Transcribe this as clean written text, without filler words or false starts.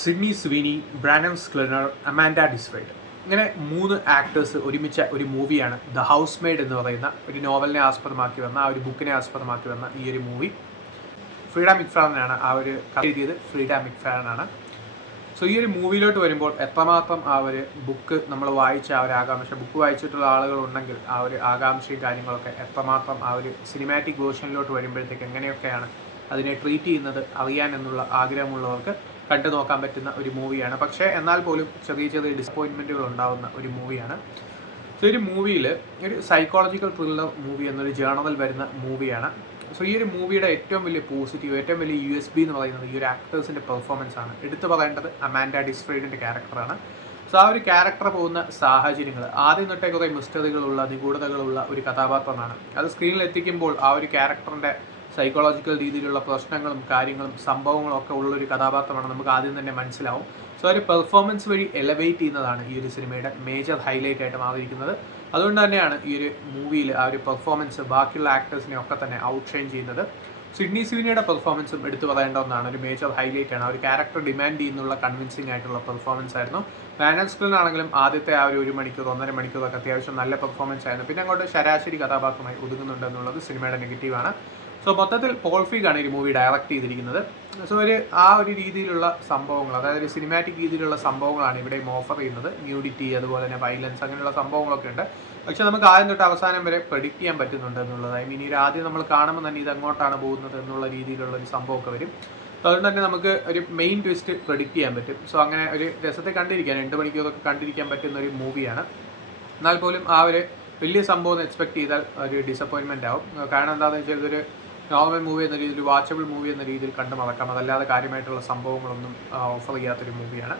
Sydney Sweeney, ബ്രാനൻ സ്ക്ലിനർ, Amanda ഡിസ്ഫൈഡ് ഇങ്ങനെ 3 actors ഒരുമിച്ച ഒരു മൂവിയാണ് ദ ഹൗസ് മെയ്ഡ് എന്ന് പറയുന്ന ഒരു നോവലിനെ ആസ്പദമാക്കി വന്ന ആ ഒരു ബുക്കിനെ ആസ്പദമാക്കി വന്ന ഈ ഒരു മൂവി. ഫ്രീഡ മിക്ഫാഡനാണ് ആ ഒരു കഥ എഴുതിയത്. ഫ്രീഡ മിക്ഫാഡനാണ്. സോ ഈ ഒരു മൂവിയിലോട്ട് വരുമ്പോൾ എത്രമാത്രം ആ ഒരു ബുക്ക് നമ്മൾ വായിച്ച ആ ഒരു ആകാംക്ഷ, ബുക്ക് വായിച്ചിട്ടുള്ള ആളുകളുണ്ടെങ്കിൽ ആ ഒരു ആകാംക്ഷയും കാര്യങ്ങളൊക്കെ എത്രമാത്രം ആ ഒരു സിനിമാറ്റിക് വേർഷനിലോട്ട് വരുമ്പോഴത്തേക്ക് എങ്ങനെയൊക്കെയാണ് അതിനെ ട്രീറ്റ് ചെയ്യുന്നത് അറിയാൻ എന്നുള്ള ആഗ്രഹമുള്ളവർക്ക് കണ്ടു നോക്കാൻ പറ്റുന്ന ഒരു മൂവിയാണ്. പക്ഷേ എന്നാൽ പോലും ചെറിയ ചെറിയ ഡിസപ്പോയിൻമെൻറ്റുകൾ ഉണ്ടാകുന്ന ഒരു മൂവിയാണ്. സോ ഒരു മൂവിയിൽ ഒരു സൈക്കോളജിക്കൽ ത്രില്ലർ മൂവി എന്നൊരു ജേണറിൽ വരുന്ന മൂവിയാണ്. സോ ഈ ഒരു മൂവിയുടെ ഏറ്റവും വലിയ പോസിറ്റീവ്, ഏറ്റവും വലിയ USB എന്ന് പറയുന്നത് ഈ ഒരു ആക്ടേഴ്സിൻ്റെ പെർഫോമൻസ് ആണ്. എടുത്തു പറയേണ്ടത് അമാൻഡ ഡിസ്ഫ്രൈഡിൻ്റെ ക്യാരക്ടറാണ്. സോ ആ ഒരു ക്യാരക്ടർ പോകുന്ന സാഹചര്യങ്ങൾ, ആദ്യം തൊട്ടേ കുറേ മിസ്റ്ററികളുള്ള, നിഗൂഢതകളുള്ള ഒരു കഥാപാത്രമാണ്. അത് സ്ക്രീനിൽ എത്തിക്കുമ്പോൾ ആ ഒരു ക്യാരക്ടറിൻ്റെ സൈക്കോളജിക്കൽ രീതിയിലുള്ള പ്രശ്നങ്ങളും കാര്യങ്ങളും സംഭവങ്ങളും ഒക്കെ ഉള്ളൊരു കഥാപാത്രമാണ് നമുക്ക് ആദ്യം തന്നെ മനസ്സിലാവും. സോ ഒരു പെർഫോമൻസ് വഴി എലവേറ്റ് ചെയ്യുന്നതാണ് ഈ ഒരു സിനിമയുടെ മേജർ ഹൈലൈറ്റ് ആയിട്ട് മാറിയിരിക്കുന്നത്. അതുകൊണ്ട് തന്നെയാണ് ഈ ഒരു മൂവിയിൽ ആ ഒരു പെർഫോമൻസ് ബാക്കിയുള്ള ആക്ടേഴ്സിനെ ഒക്കെ തന്നെ ഔട്ട്ഷൈൻ ചെയ്യുന്നത്. സിഡ്നി സ്വീനിയുടെ പെർഫോമൻസും എടുത്തു പറയേണ്ട ഒന്നാണ്, ഒരു മേജർ ഹൈലൈറ്റ് ആണ്. ആ ഒരു ക്യാരക്ടർ ഡിമാൻഡ് ചെയ്യുന്നുള്ള കൺവിൻസിംഗ് ആയിട്ടുള്ള പെർഫോമൻസ് ആയിരുന്നു. ബ്രാനൻ സ്ക്ലിനർ ആണെങ്കിലും ആദ്യത്തെ ആ ഒരു മണിക്കൂർ 1.5 മണിക്കൂറൊക്കെ അത്യാവശ്യം നല്ല പെർഫോമൻസ് ആയിരുന്നു. പിന്നെ അങ്ങോട്ട് ശരാശരി കഥാപാത്രമായി ഒതുങ്ങുന്നുണ്ട് എന്നുള്ളത് സിനിമയുടെ നെഗറ്റീവാണ്. സോ മൊത്തത്തിൽ പോൾ ഫീഗാണ് ഈ മൂവി ഡയറക്റ്റ് ചെയ്തിരിക്കുന്നത്. സോ ആ ഒരു രീതിയിലുള്ള സംഭവങ്ങൾ, അതായത് ഒരു സിനിമാറ്റിക് രീതിയിലുള്ള സംഭവങ്ങളാണ് ഇവിടെയും ഓഫർ ചെയ്യുന്നത്. ന്യൂഡിറ്റി, അതുപോലെ തന്നെ വയലൻസ്, അങ്ങനെയുള്ള സംഭവങ്ങളൊക്കെ ഉണ്ട്. പക്ഷെ നമുക്ക് ആദ്യം തൊട്ട് അവസാനം വരെ പ്രെഡിക്റ്റ് ചെയ്യാൻ പറ്റുന്നുണ്ട് എന്നുള്ളത്. ഇനി ഒരു ആദ്യം നമ്മൾ കാണുമ്പോൾ തന്നെ ഇത് എങ്ങോട്ടാണ് പോകുന്നത് എന്നുള്ള രീതിയിലുള്ള ഒരു സംഭവമൊക്കെ വരും. സോ അതുകൊണ്ട് തന്നെ നമുക്ക് ഒരു മെയിൻ ട്വിസ്റ്റ് പ്രെഡിക്റ്റ് ചെയ്യാൻ പറ്റും. സോ അങ്ങനെ ഒരു രസത്തെ കണ്ടിരിക്കാൻ, 2 മണിക്കൂറൊക്കെ കണ്ടിരിക്കാൻ പറ്റുന്ന ഒരു മൂവിയാണ്. എന്നാൽ പോലും ആ ഒരു വലിയ സംഭവം എക്സ്പെക്ട് ചെയ്താൽ ഒരു ഡിസപ്പോയിൻമെൻ്റ് ആവും. കാരണം എന്താണെന്ന് വെച്ചാൽ ഇതൊരു നോർമൽ മൂവി എന്ന രീതിയിൽ, വാച്ചബിൾ മൂവി എന്ന രീതിയിൽ കണ്ടു മറക്കാം. അതല്ലാതെ കാര്യമായിട്ടുള്ള സംഭവങ്ങളൊന്നും ഓഫർ ചെയ്യാത്തൊരു മൂവിയാണ്.